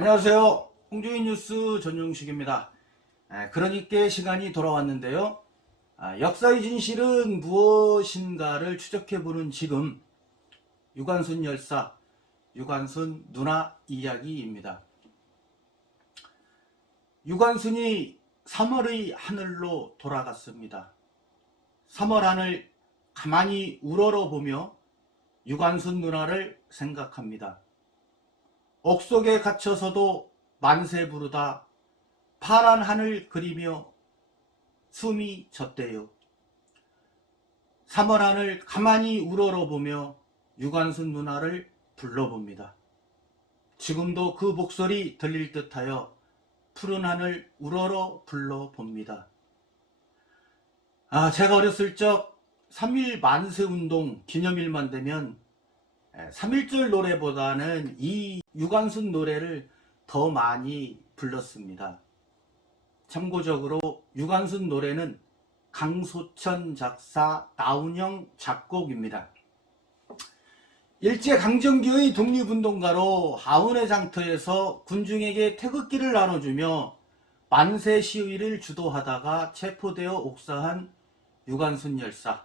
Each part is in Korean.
안녕하세요. 홍주인 뉴스 전용식입니다. 그러니까 시간이 돌아왔는데요. 역사의 진실은 무엇인가를 추적해보는 지금 유관순 열사, 유관순 누나 이야기입니다. 유관순이 3월의 하늘로 돌아갔습니다. 3월 하늘 가만히 우러러보며 유관순 누나를 생각합니다. 옥속에 갇혀서도 만세 부르다 파란 하늘 그리며 숨이 졌대요. 3월 하늘 가만히 우러러보며 유관순 누나를 불러봅니다. 지금도 그 목소리 들릴 듯하여 푸른 하늘 우러러 불러봅니다. 제가 어렸을 적 3.1 만세운동 기념일만 되면 3.1절 노래보다는 이 유관순 노래를 더 많이 불렀습니다. 참고적으로 유관순 노래는 강소천 작사, 나운영 작곡입니다. 일제강점기의 독립운동가로 하운의 장터에서 군중에게 태극기를 나눠주며 만세 시위를 주도하다가 체포되어 옥사한 유관순 열사.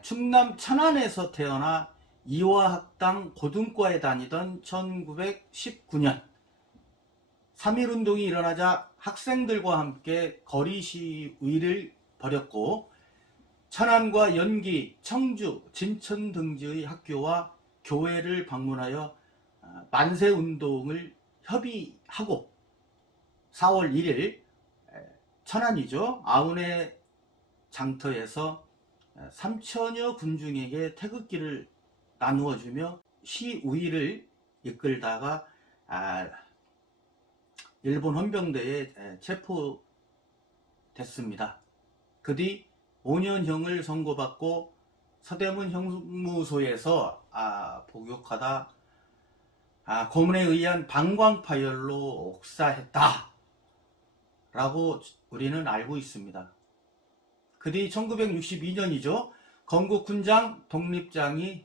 충남 천안에서 태어나 이화학당 고등과에 다니던 1919년 3.1운동이 일어나자 학생들과 함께 거리 시위를 벌였고 천안과 연기, 청주, 진천 등지의 학교와 교회를 방문하여 만세운동을 협의하고 4월 1일 천안이죠. 아운의 장터에서 3천여 군중에게 태극기를 나누어주며 시위를 이끌다가 일본 헌병대에 체포됐습니다. 그 뒤 5년형을 선고받고 서대문 형무소에서 복역하다 고문에 의한 방광파열로 옥사했다 라고 우리는 알고 있습니다. 그 뒤 1962년이죠. 건국훈장 독립장이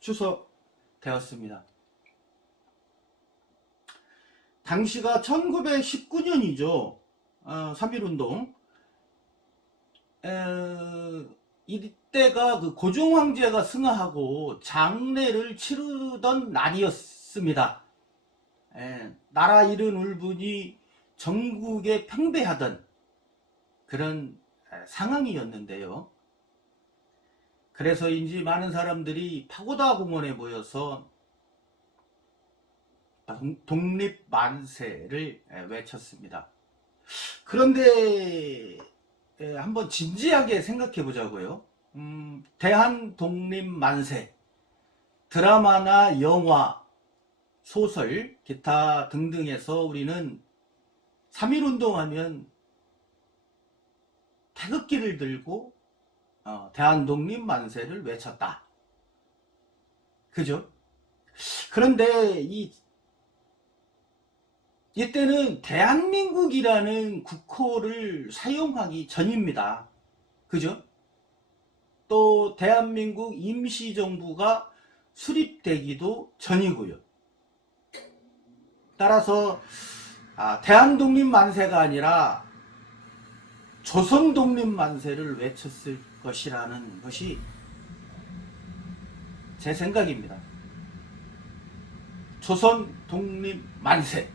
추서되었습니다. 당시가 1919년이죠. 3.1운동. 이때가 그 고종황제가 승하하고 장례를 치르던 날이었습니다. 나라 잃은 울분이 전국에 팽배하던 그런 상황이었는데요. 그래서인지 많은 사람들이 파고다 공원에 모여서 독립만세를 외쳤습니다. 그런데 한번 진지하게 생각해 보자고요. 대한독립만세 드라마나 영화, 소설, 기타 등등에서 우리는 3.1운동 하면 태극기를 들고 대한독립만세를 외쳤다. 그죠? 그런데 이때는 대한민국이라는 국호를 사용하기 전입니다. 그죠? 또 대한민국 임시정부가 수립되기도 전이고요. 따라서 대한독립만세가 아니라 조선독립만세를 외쳤을 것이라는 것이 제 생각입니다. 조선독립만세.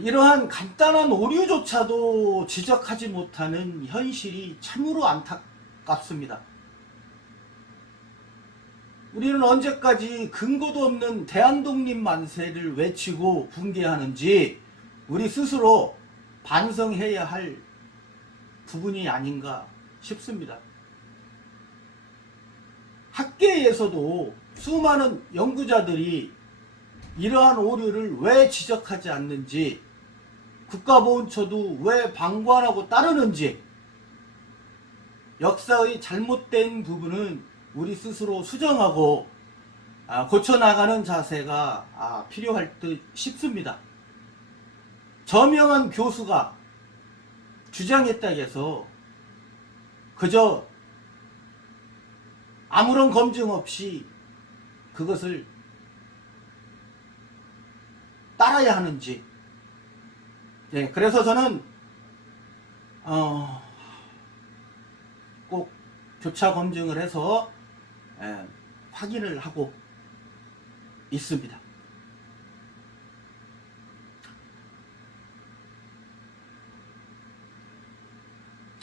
이러한 간단한 오류조차도 지적하지 못하는 현실이 참으로 안타깝습니다. 우리는 언제까지 근거도 없는 대한독립만세를 외치고 붕괴하는지 우리 스스로 반성해야 할 부분이 아닌가 싶습니다. 학계에서도 수많은 연구자들이 이러한 오류를 왜 지적하지 않는지, 국가보훈처도 왜 방관하고 따르는지, 역사의 잘못된 부분은 우리 스스로 수정하고 고쳐나가는 자세가 필요할 듯 싶습니다. 저명한 교수가 주장했다고 해서 그저 아무런 검증 없이 그것을 따라야 하는지. 네, 그래서 저는 꼭 교차 검증을 해서 확인을 하고 있습니다.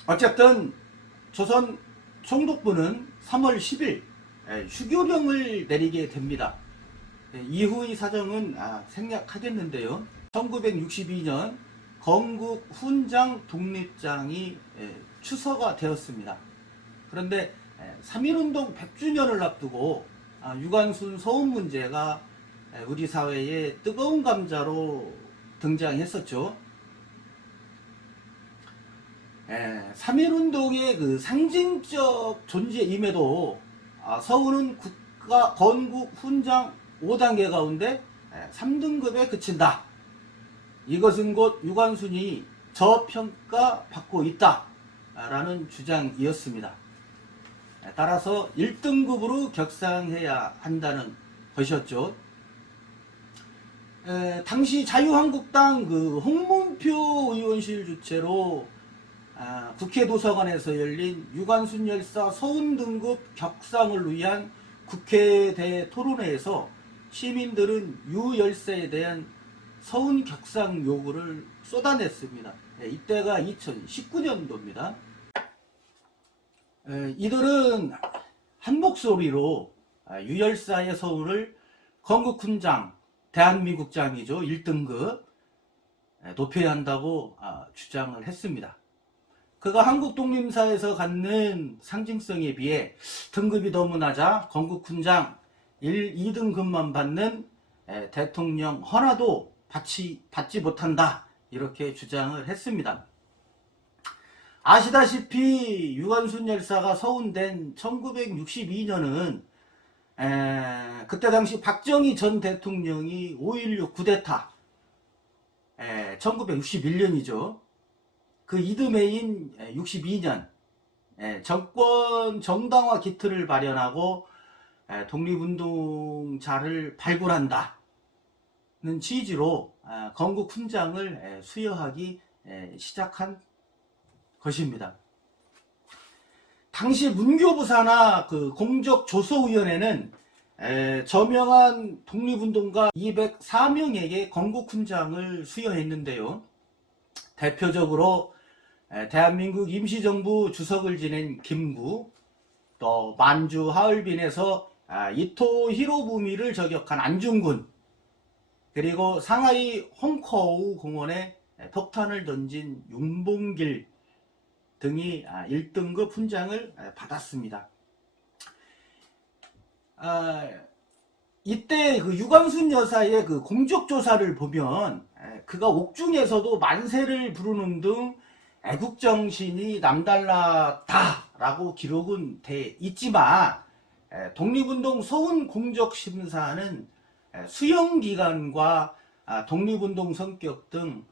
어쨌든 조선 총독부는 3월 10일 휴교령을 내리게 됩니다. 이후의 사정은 생략하겠는데요. 1962년 건국 훈장 독립장이 추서가 되었습니다. 그런데 3.1운동 100주년을 앞두고 유관순 서훈 문제가 우리 사회에 뜨거운 감자로 등장했었죠. 3.1운동의 그 상징적 존재임에도 서훈은 국가 건국 훈장 5단계 가운데 3등급에 그친다. 이것은 곧 유관순이 저평가받고 있다 라는 주장이었습니다. 따라서 1등급으로 격상해야 한다는 것이었죠. 당시 자유한국당 그 홍문표 의원실 주최로 국회 도서관에서 열린 유관순 열사 서훈 등급 격상을 위한 국회 대토론회에서 시민들은 유 열사에 대한 서훈 격상 요구를 쏟아냈습니다. 이때가 2019년도입니다. 이들은 한 목소리로 유 열사의 서훈을 건국훈장, 대한민국장이죠. 1등급 높여야 한다고 주장을 했습니다. 그가 한국 독립사에서 갖는 상징성에 비해 등급이 너무 낮아 건국훈장 1, 2등급만 받는 대통령 헌화도 받지 못한다. 이렇게 주장을 했습니다. 아시다시피 유관순 열사가 서훈된 1962년은 그때 당시 박정희 전 대통령이 5.16 쿠데타 1961년이죠. 그 이듬해인 62년 정권 정당화 기틀을 마련하고 독립운동자를 발굴한다는 취지로 건국 훈장을 수여하기 시작한 것입니다. 당시 문교부 산하 그 공적조서위원회는 저명한 독립운동가 204명에게 건국 훈장을 수여했는데요. 대표적으로 대한민국 임시정부 주석을 지낸 김구, 또 만주 하얼빈에서 이토 히로부미를 저격한 안중근, 그리고 상하이 홍커우 공원에 폭탄을 던진 윤봉길 등이 1등급 훈장을 받았습니다. 이때 그 유관순 여사의 그 공적조사를 보면 그가 옥중에서도 만세를 부르는 등 애국정신이 남달랐다라고 기록은 돼 있지만 독립운동 서훈 공적심사는 수용기간과 독립운동 성격 등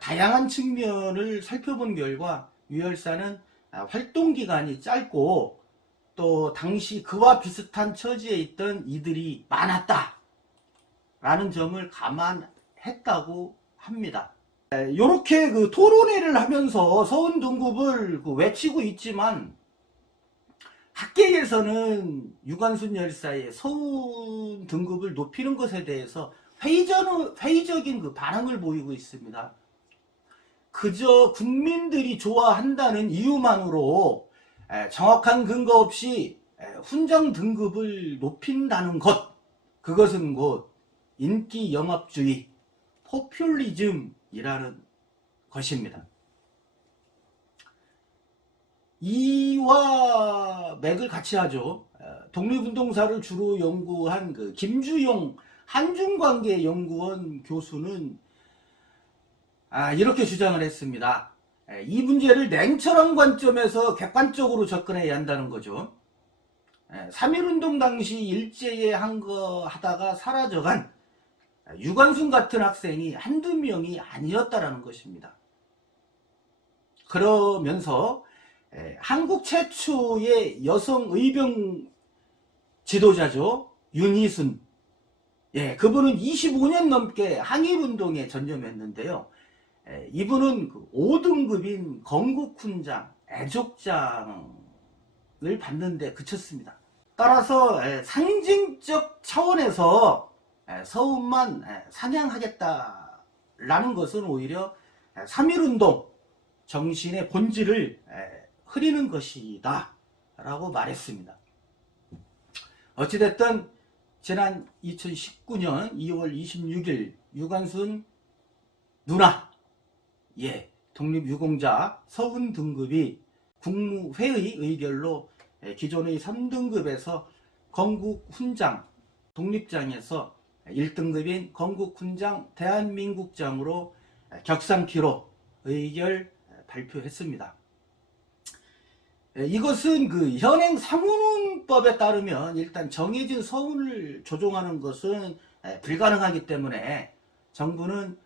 다양한 측면을 살펴본 결과 유 열사는 활동기간이 짧고 또 당시 그와 비슷한 처지에 있던 이들이 많았다 라는 점을 감안했다고 합니다. 이렇게 그 토론회를 하면서 서훈 등급을 외치고 있지만 학계에서는 유관순 열사의 서훈 등급을 높이는 것에 대해서 회의적인 그 반응을 보이고 있습니다. 그저 국민들이 좋아한다는 이유만으로 정확한 근거 없이 훈장 등급을 높인다는 것, 그것은 곧 인기 영합주의, 포퓰리즘이라는 것입니다. 이와 맥을 같이 하죠. 독립운동사를 주로 연구한 그 김주용 한중관계연구원 교수는 이렇게 주장을 했습니다. 이 문제를 냉철한 관점에서 객관적으로 접근해야 한다는 거죠. 3.1운동 당시 일제에 하다가 사라져간 유관순 같은 학생이 한두 명이 아니었다라는 것입니다. 그러면서 한국 최초의 여성 의병 지도자죠. 윤희순, 예, 그분은 25년 넘게 항일운동에 전념했는데요. 이분은 5등급인 건국훈장, 애족장을 받는 데 그쳤습니다. 따라서 상징적 차원에서 서훈만 사냥하겠다라는 것은 오히려 3.1운동 정신의 본질을 흐리는 것이다 라고 말했습니다. 어찌됐든 지난 2019년 2월 26일 유관순 누나, 독립유공자 서훈 등급이 국무회의 의결로 기존의 3등급에서 건국훈장 독립장에서 1등급인 건국훈장 대한민국장으로 격상키로 의결 발표했습니다. 이것은 그 현행 상훈법에 따르면 일단 정해진 서훈을 조종하는 것은 불가능하기 때문에 정부는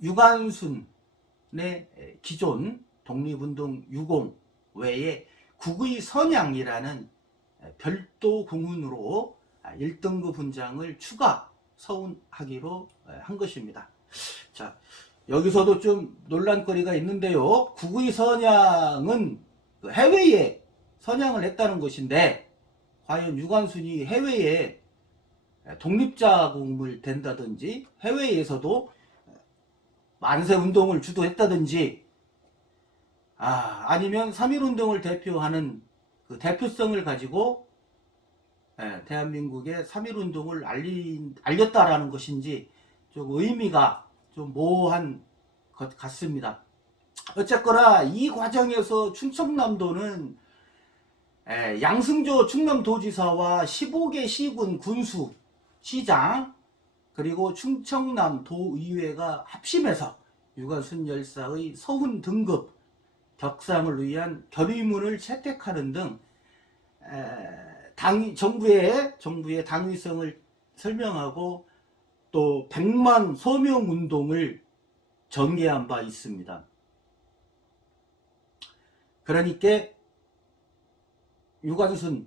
유관순의 기존 독립운동 유공 외에 국의 선양이라는 별도 공훈으로 1등급 훈장을 추가 서훈하기로 한 것입니다. 자, 여기서도 좀 논란거리가 있는데요. 국의 선양은 해외에 선양을 했다는 것인데 과연 유관순이 해외에 독립자금을 댄다든지 해외에서도 만세운동을 주도했다든지 아니면 3.1운동을 대표하는 그 대표성을 가지고 대한민국의 3.1운동을 알렸다라는 것인지 좀 의미가 좀 모호한 것 같습니다. 어쨌거나 이 과정에서 충청남도는 양승조 충남도지사와 15개 시군 군수, 시장 그리고 충청남도의회가 합심해서 유관순 열사의 서훈 등급 격상을 위한 결의문을 채택하는 등 정부의 당위성을 설명하고 또 100만 서명 운동을 전개한 바 있습니다. 그러니까 유관순의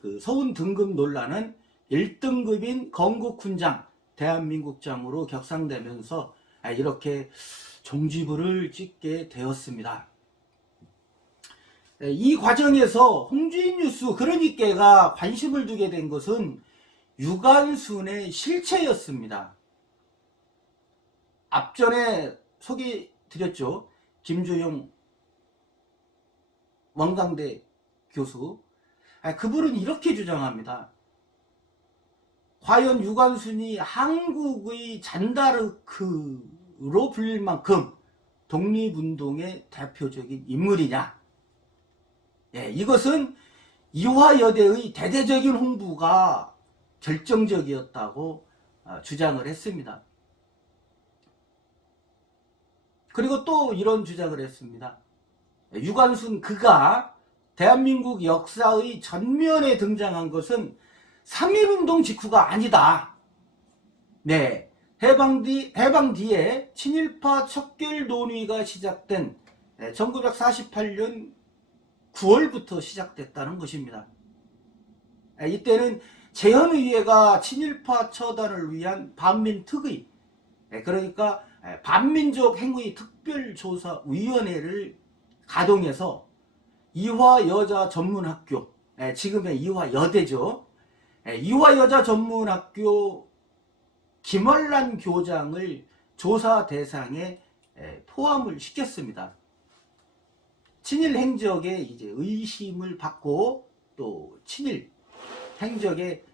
그 서훈 등급 논란은 1등급인 건국훈장 대한민국장으로 격상되면서 이렇게 종지부를 찍게 되었습니다. 이 과정에서 홍주인 뉴스 그러니까가 관심을 두게 된 것은 유관순의 실체였습니다. 앞전에 소개드렸죠. 김주용 원광대 교수. 그분은 이렇게 주장합니다. 과연 유관순이 한국의 잔다르크로 불릴 만큼 독립운동의 대표적인 인물이냐. 이것은 이화여대의 대대적인 홍보가 결정적이었다고 주장을 했습니다. 그리고 또 이런 주장을 했습니다. 유관순 그가 대한민국 역사의 전면에 등장한 것은 3.1운동 직후가 아니다. 해방 뒤에 친일파 척결 논의가 시작된 1948년 9월부터 시작됐다는 것입니다. 이때는 재헌의회가 친일파 처단을 위한 반민특위, 그러니까 반민족 행위 특별조사위원회를 가동해서 이화여자전문학교, 지금의 이화여대죠. 이화여자전문학교 김월란 교장을 조사 대상에 포함을 시켰습니다. 친일 행적에 이제 의심을 받고 또 친일 행적에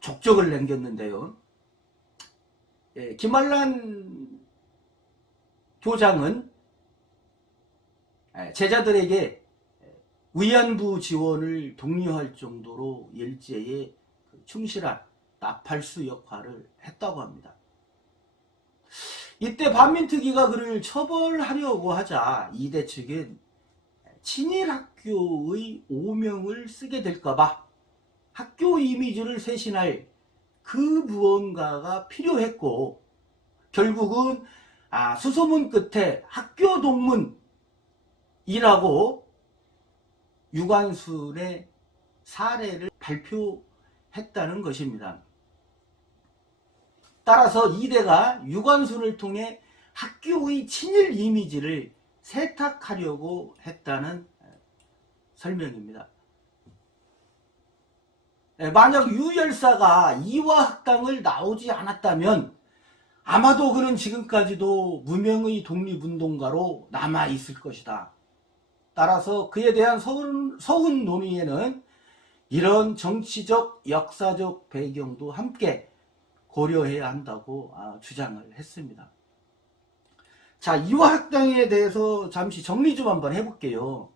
족적을 남겼는데요. 김한란 교장은 제자들에게 위안부 지원을 독려할 정도로 일제에 충실한 나팔수 역할을 했다고 합니다. 이때 반민특위가 그를 처벌하려고 하자 이대 측은 친일학교의 오명을 쓰게 될까봐 학교 이미지를 쇄신할 그 무언가가 필요했고, 결국은 수소문 끝에 학교 동문이라고 유관순의 사례를 발표했다는 것입니다. 따라서 이대가 유관순을 통해 학교의 친일 이미지를 세탁하려고 했다는 설명입니다. 만약 유 열사가 이화학당을 나오지 않았다면 아마도 그는 지금까지도 무명의 독립운동가로 남아있을 것이다. 따라서 그에 대한 서훈 논의에는 이런 정치적, 역사적 배경도 함께 고려해야 한다고 주장을 했습니다. 자, 이화학당에 대해서 잠시 정리 좀 한번 해볼게요.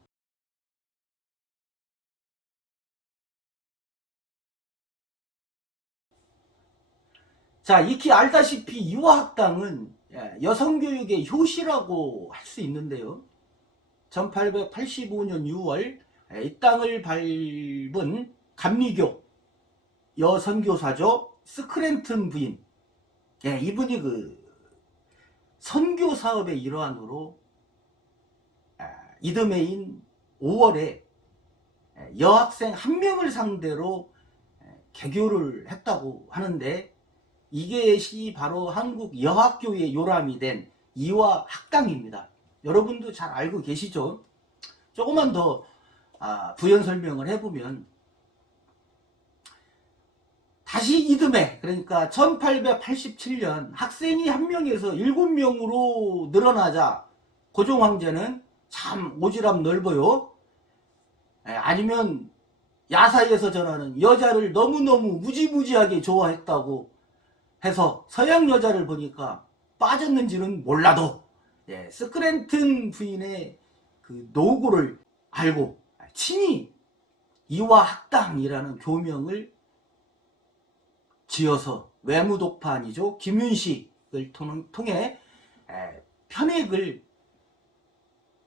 자, 익히 알다시피 이화학당은 여성교육의 효시라고 할 수 있는데요. 1885년 6월 이 땅을 밟은 감리교 여선교사죠. 스크랜튼 부인. 이분이 그 선교 사업의 일환으로 이듬해인 5월에 여학생 1명을 상대로 개교를 했다고 하는데 이것이 바로 한국 여학교의 요람이 된 이화학당입니다. 여러분도 잘 알고 계시죠? 조금만 더 부연 설명을 해보면 다시 이듬해, 그러니까 1887년 학생이 1명에서 7명으로 늘어나자 고종 황제는 참 오지랖 넓어요. 아니면 야사에서 전하는 여자를 너무너무 무지무지하게 좋아했다고 해서 서양 여자를 보니까 빠졌는지는 몰라도 스크랜튼 부인의 그 노고를 알고 친히 이화학당이라는 교명을 지어서 외무독판이죠. 김윤식을 통해 편액을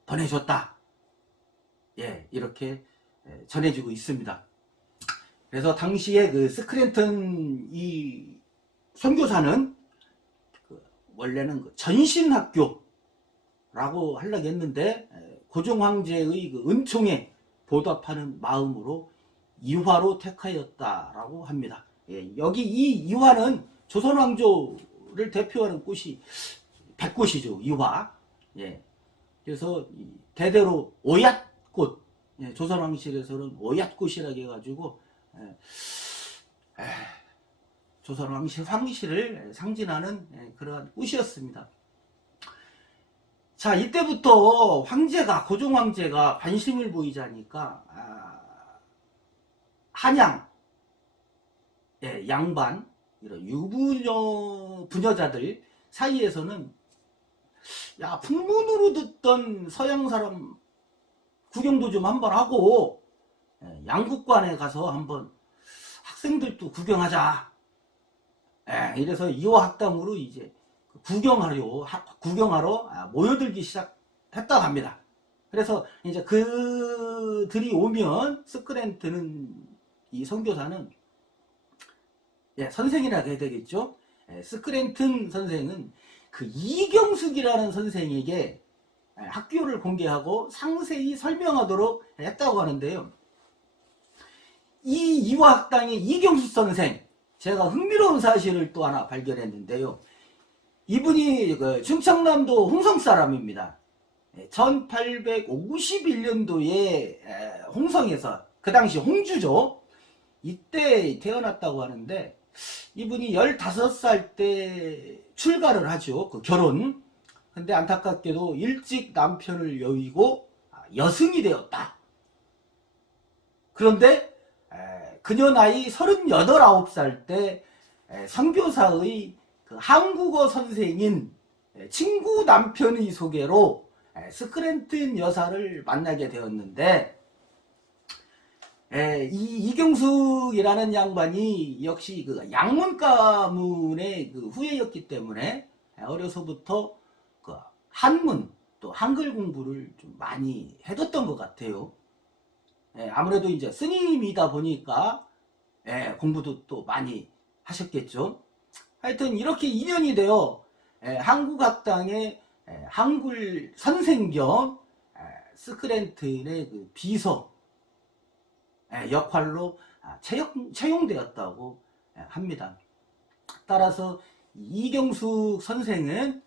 보내줬다. 이렇게 전해지고 있습니다. 그래서 당시에 그 스크랜튼 이 선교사는 원래는 그 전신학교라고 하려고 했는데 고종 황제의 그 은총에 보답하는 마음으로 이화로 택하였다라고 합니다. 여기 이 이화는 조선 왕조를 대표하는 꽃이 백꽃이죠. 이화. 그래서 대대로 오얏꽃, 조선 왕실에서는 오얏꽃이라고 해가지고 조선 황실을 상징하는 그러한 꽃이었습니다. 자, 이때부터 고종 황제가 관심을 보이자니까 한양 양반 이런 유부녀자들 사이에서는 풍문으로 듣던 서양 사람 구경도 좀 한번 하고 양국관에 가서 한번 학생들도 구경하자. 이래서 이화학당으로 이제 구경하러 모여들기 시작했다고 합니다. 그래서 이제 그들이 오면 스크랜트는 이 선교사는 선생이라 해야 되겠죠. 스크랜튼 선생은 그 이경숙이라는 선생에게 학교를 공개하고 상세히 설명하도록 했다고 하는데요. 이 이화학당의 이경숙 선생, 제가 흥미로운 사실을 또 하나 발견했는데요. 이분이 그 충청남도 홍성 사람입니다. 1851년도에 홍성에서, 그 당시 홍주죠. 이때 태어났다고 하는데 이분이 15살 때 출가를 하죠. 그 결혼. 근데 안타깝게도 일찍 남편을 여의고 여승이 되었다. 그런데 그녀 나이 38, 9살 때 선교사의 그 한국어 선생인 친구 남편의 소개로 스크랜튼 여사를 만나게 되었는데 이 이경숙이라는 양반이 역시 그 양문 가문의 그 후예였기 때문에 어려서부터 그 한문 또 한글 공부를 좀 많이 해뒀던 것 같아요. 아무래도 이제 스님이다 보니까 공부도 또 많이 하셨겠죠. 하여튼 이렇게 인연이 되어 한국학당의 한글 선생 겸 스크랜튼의 그 비서 역할로 채용되었다고 합니다. 따라서 이경숙 선생은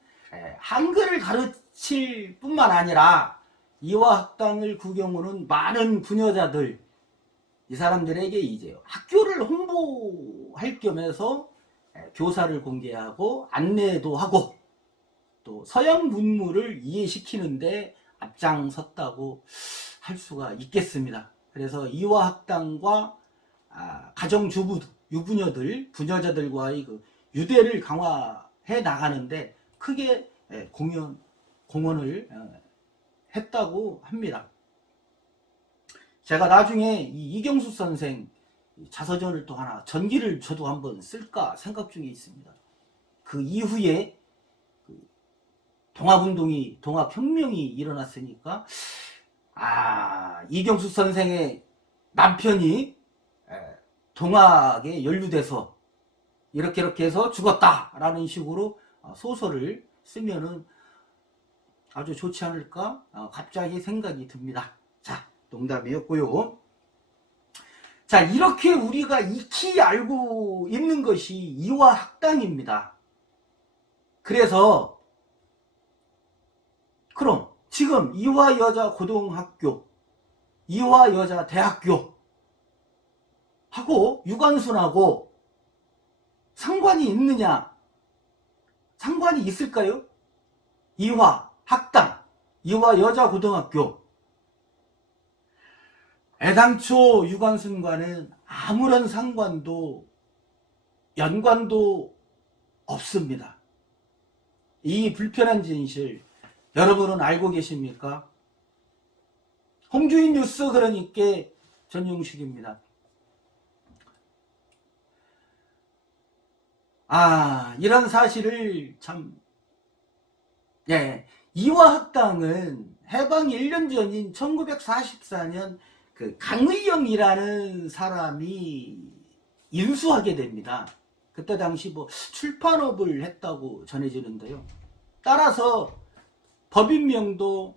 한글을 가르칠 뿐만 아니라 이화학당을 구경 오는 많은 부녀자들, 이 사람들에게 이제 학교를 홍보할 겸해서 교사를 공개하고 안내도 하고 또 서양 문물을 이해시키는데 앞장섰다고 할 수가 있겠습니다. 그래서 이화학당과 가정주부, 유부녀들, 부녀자들과의 그 유대를 강화해 나가는데 크게 공헌을 했다고 합니다. 제가 나중에 이경숙 선생 자서전을 또 하나, 전기를 저도 한번 쓸까 생각 중에 있습니다. 그 이후에 동학운동이, 동학혁명이 일어났으니까 이경숙 선생의 남편이 동학에 연루돼서 이렇게 해서 죽었다라는 식으로 소설을 쓰면은 아주 좋지 않을까 갑자기 생각이 듭니다. 자, 농담이었고요. 자, 이렇게 우리가 익히 알고 있는 것이 이화학당입니다. 그래서 그럼 지금 이화여자고등학교, 이화여자대학교 하고 유관순하고 상관이 있느냐? 상관이 있을까요? 이화학당, 이화여자고등학교. 애당초 유관순과는 아무런 상관도 연관도 없습니다. 이 불편한 진실 여러분은 알고 계십니까? 홍주인 뉴스 그러니까 전용식입니다. 이런 사실을 참, 이화학당은 해방 1년 전인 1944년 그 강의영이라는 사람이 인수하게 됩니다. 그때 당시 뭐 출판업을 했다고 전해지는데요. 따라서 법인명도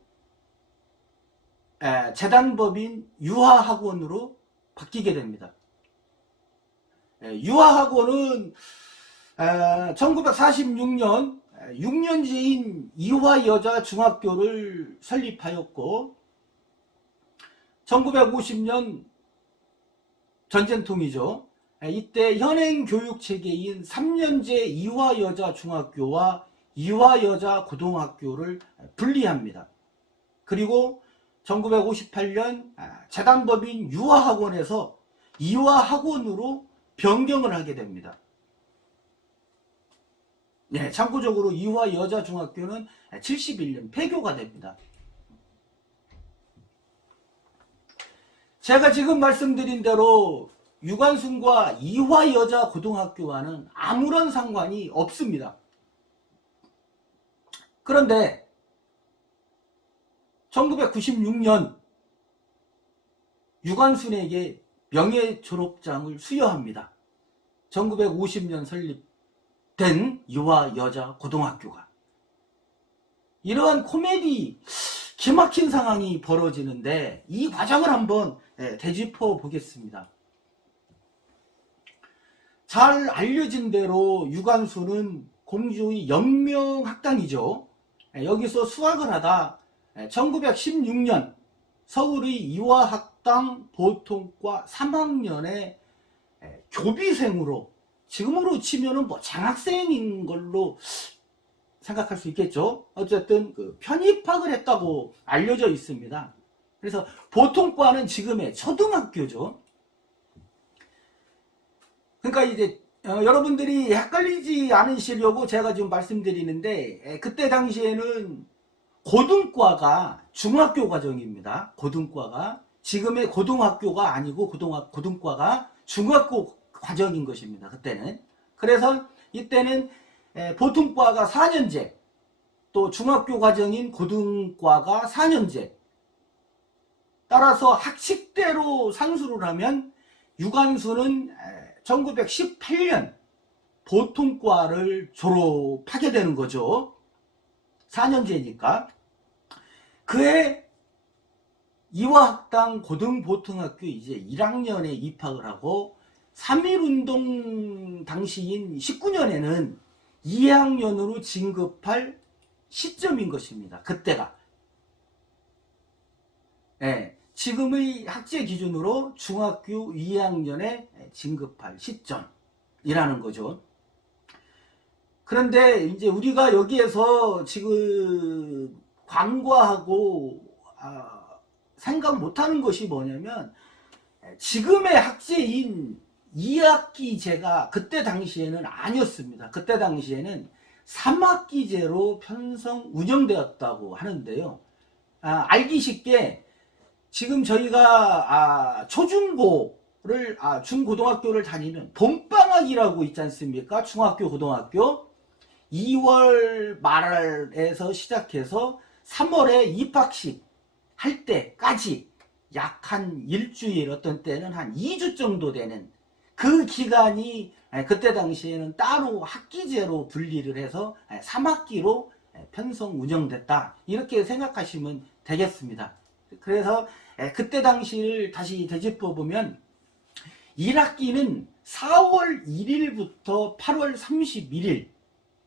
재단법인 유화학원으로 바뀌게 됩니다. 유화학원은 1946년 6년제인 이화여자중학교를 설립하였고 1950년 전쟁통이죠. 이때 현행 교육체계인 3년제 이화여자중학교와 이화여자고등학교를 분리합니다. 그리고 1958년 재단법인 유화학원에서 이화학원으로 변경을 하게 됩니다. 참고적으로 이화여자중학교는 71년 폐교가 됩니다. 제가 지금 말씀드린 대로 유관순과 이화여자고등학교와는 아무런 상관이 없습니다. 그런데 1996년 유관순에게 명예졸업장을 수여합니다. 1950년 설립된 이화여자고등학교가. 이러한 코미디 기막힌 상황이 벌어지는데 이 과정을 한번 되짚어 보겠습니다. 잘 알려진 대로 유관순은 공주의 영명학당이죠. 여기서 수학을 하다 1916년 서울의 이화학당 보통과 3학년에 교비생으로, 지금으로 치면은 뭐 장학생인 걸로 생각할 수 있겠죠. 어쨌든 편입학을 했다고 알려져 있습니다. 그래서 보통과는 지금의 초등학교죠. 그러니까 이제 여러분들이 헷갈리지 않으시려고 제가 지금 말씀드리는데, 그때 당시에는 고등과가 중학교 과정입니다. 고등과가 지금의 고등학교가 아니고 고등과가 중학교 과정인 것입니다. 그때는. 그래서 이때는 보통과가 4년제, 또 중학교 과정인 고등과가 4년제. 따라서 학식대로 산수를 하면 유관순은 1918년 보통과를 졸업하게 되는 거죠. 4년제니까. 그해 이화학당 고등보통학교 이제 1학년에 입학을 하고 3.1운동 당시인 19년에는 2학년으로 진급할 시점인 것입니다. 그때가. 예, 지금의 학제 기준으로 중학교 2학년에 진급할 시점이라는 거죠. 그런데 이제 우리가 여기에서 지금 관과하고 생각 못하는 것이 뭐냐면 지금의 학제인 2학기제가 그때 당시에는 아니었습니다. 그때 당시에는 3학기제로 편성 운영되었다고 하는데요. 알기 쉽게 지금 저희가 초중고를 중고등학교를 다니면 봄방학이라고 있지 않습니까? 중학교 고등학교 2월 말에서 시작해서 3월에 입학식 할 때까지 약 한 일주일, 어떤 때는 한 2주 정도 되는 그 기간이 그때 당시에는 따로 학기제로 분리를 해서 3학기로 편성 운영됐다, 이렇게 생각하시면 되겠습니다. 그래서 그때 당시를 다시 되짚어 보면 1학기는 4월 1일부터 8월 31일,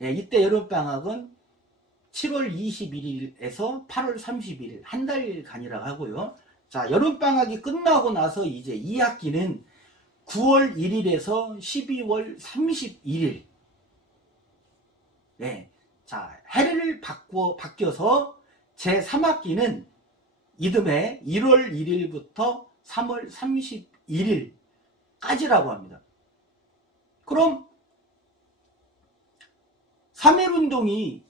이때 여름방학은 7월 21일에서 8월 31일 한 달간이라고 하고요. 자, 여름방학이 끝나고 나서 이제 2학기는 9월 1일에서 12월 31일. 네. 자, 해를 바뀌어서 제 3학기는 이듬해 1월 1일부터 3월 31일까지라고 합니다. 그럼 3.1운동이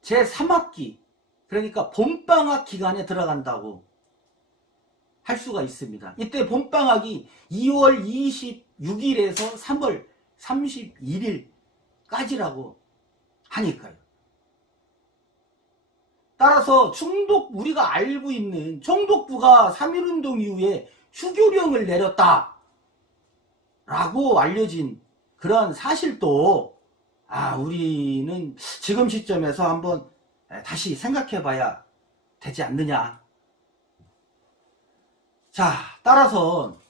제 3학기, 그러니까 봄방학 기간에 들어간다고 할 수가 있습니다. 이때 봄방학이 2월 26일에서 3월 31일까지라고 하니까요. 따라서 우리가 알고 있는 총독부가 3.1운동 이후에 휴교령을 내렸다 라고 알려진 그런 사실도 우리는 지금 시점에서 한번 다시 생각해 봐야 되지 않느냐. 자, 따라서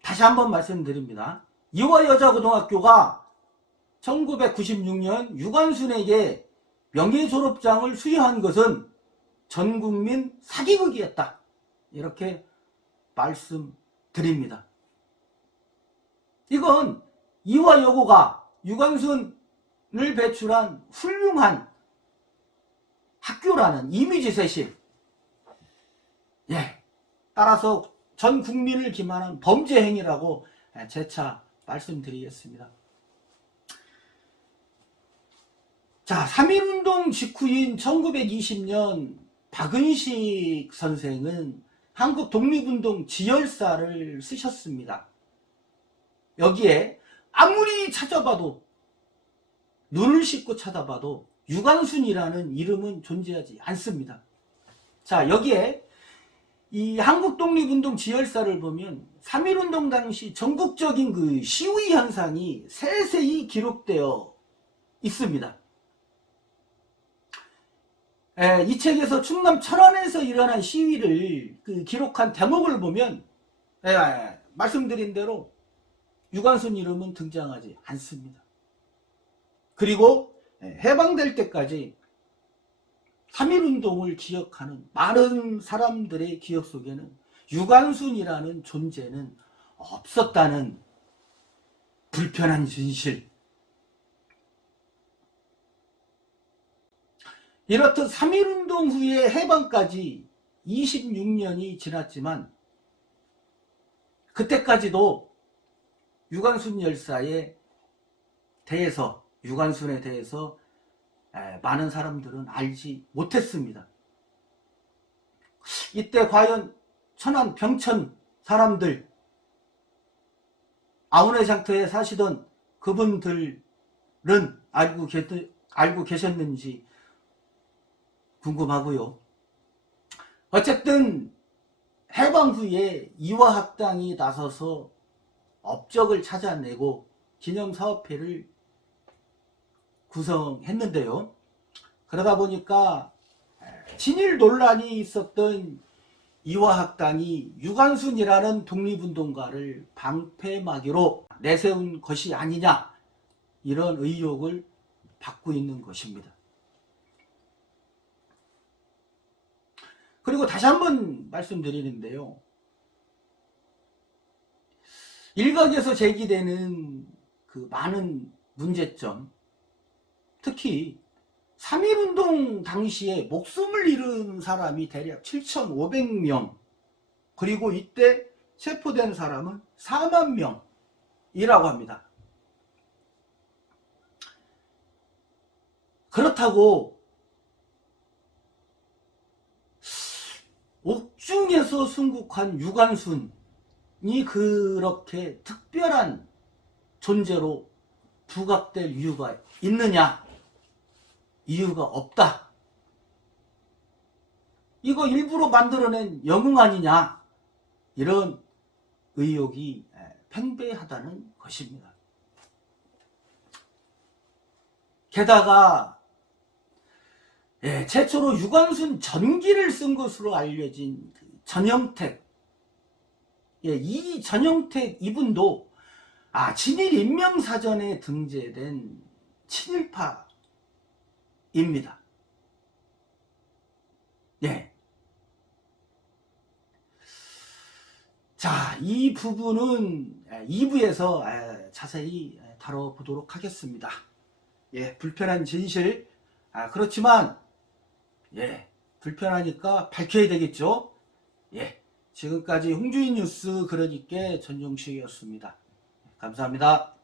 다시 한번 말씀드립니다. 이화여자고등학교가 1996년 유관순에게 명예졸업장을 수여한 것은 전국민 사기극이었다, 이렇게 말씀드립니다. 이건 이화여고가 유관순을 배출한 훌륭한 학교라는 이미지 쇄신, 따라서 전 국민을 기만한 범죄 행위라고 재차 말씀드리겠습니다. 자, 3.1운동 직후인 1920년 박은식 선생은 한국 독립운동 지열사를 쓰셨습니다. 여기에 아무리 찾아봐도, 눈을 씻고 찾아봐도 유관순이라는 이름은 존재하지 않습니다. 자, 여기에 이 한국 독립운동 지열사를 보면 3.1운동 당시 전국적인 그 시위 현상이 세세히 기록되어 있습니다. 이 책에서 충남 철원에서 일어난 시위를 기록한 대목을 보면 말씀드린 대로 유관순 이름은 등장하지 않습니다. 그리고 해방될 때까지 3.1운동을 기억하는 많은 사람들의 기억 속에는 유관순이라는 존재는 없었다는 불편한 진실. 이렇듯 3.1운동 후에 해방까지 26년이 지났지만 그때까지도 유관순 열사에 대해서, 유관순에 대해서 많은 사람들은 알지 못했습니다. 이때 과연 천안 병천 사람들, 아우네 장터에 사시던 그분들은 알고 계셨는지 궁금하고요. 어쨌든 해방 후에 이화학당이 나서서 업적을 찾아내고 기념사업회를 구성했는데요. 그러다 보니까 친일 논란이 있었던 이화학당이 유관순이라는 독립운동가를 방패막이로 내세운 것이 아니냐, 이런 의혹을 받고 있는 것입니다. 그리고 다시 한번 말씀드리는데요, 일각에서 제기되는 그 많은 문제점, 특히 3.1운동 당시에 목숨을 잃은 사람이 대략 7,500명, 그리고 이때 체포된 사람은 4만 명이라고 합니다. 그렇다고 옥중에서 순국한 유관순이 그렇게 특별한 존재로 부각될 이유가 있느냐? 이유가 없다. 이거 일부러 만들어낸 영웅 아니냐? 이런 의혹이 팽배하다는 것입니다. 게다가 최초로 유관순 전기를 쓴 것으로 알려진 전영택, 이 전영택 이분도 친일 인명사전에 등재된 친일파입니다. 자, 이 부분은 2부에서 자세히 다뤄보도록 하겠습니다. 불편한 진실, 그렇지만 불편하니까 밝혀야 되겠죠. 지금까지 홍주인 뉴스 그러니까 전종식이었습니다. 감사합니다.